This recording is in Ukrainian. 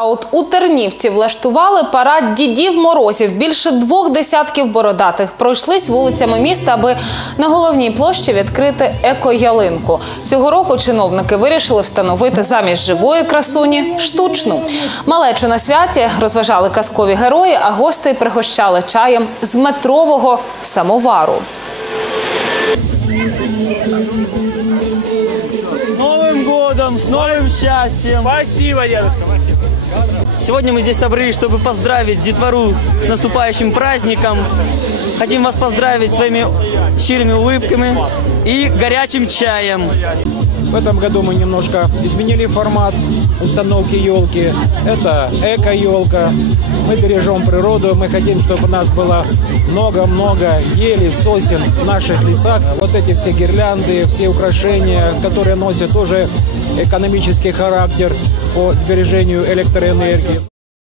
А от у Тернівці влаштували парад Дідів Морозів. Більше 2 десятків бородатих пройшлись вулицями міста, аби на головній площі відкрити еко-ялинку. Цього року чиновники вирішили встановити замість живої красуні – штучну. Малечу на святі розважали казкові герої, а гостей пригощали чаєм з метрового самовару. С Новым годом, с новым счастьем! Спасибо, дедушка. Сегодня мы здесь собрались, чтобы поздравить детвору с наступающим праздником. Хотим вас поздравить своими щирыми улыбками и горячим чаем. В этом году мы немножко изменили формат установки елки. Это эко-елка. Мы бережем природу. Мы хотим, чтобы у нас было много-много елей, сосен в наших лесах. Вот эти все гирлянды, все украшения, которые носят тоже экономический характер по сбережению электроэнергии.